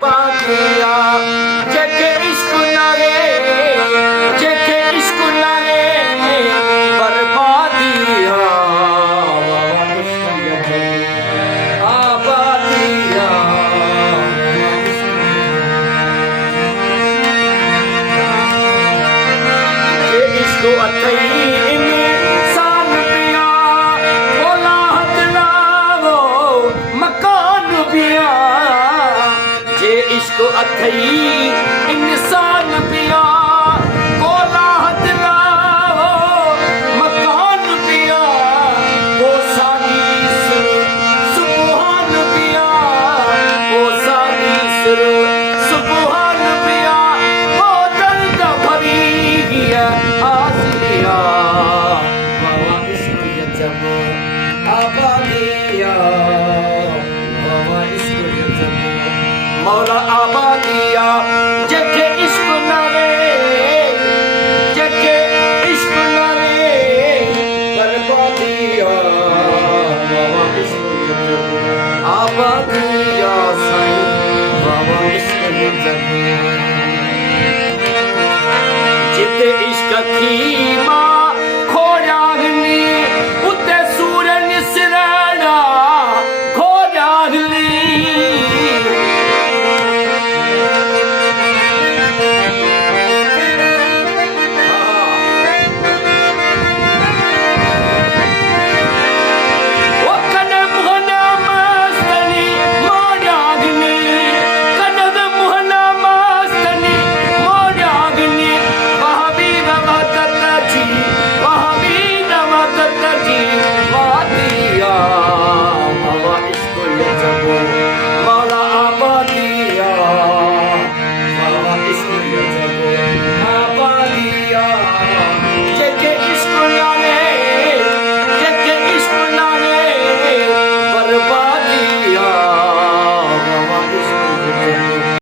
पाकिया जेके इश्क नारे जेके इश्क नारे बर्बादिया आबादिया जे इश्क अथई इंसान पिया बोला हथलावो मकान पिया जे इश्क अथई इंसान पिया कोला हथलावो मकान पिया वो सानीस सुबहान पिया वो सानीस सुबहान पिया वो दर्द भरी है आसिया बाबा इश्क जब आबादिया बाबा इश्क जब मौला आबादिया जेके इश्क नारे जेके इश्क नारे बर्बादिया बाबा इश्क जब आबादिया साईं बाबा इश्क जब जिते इश्क की मां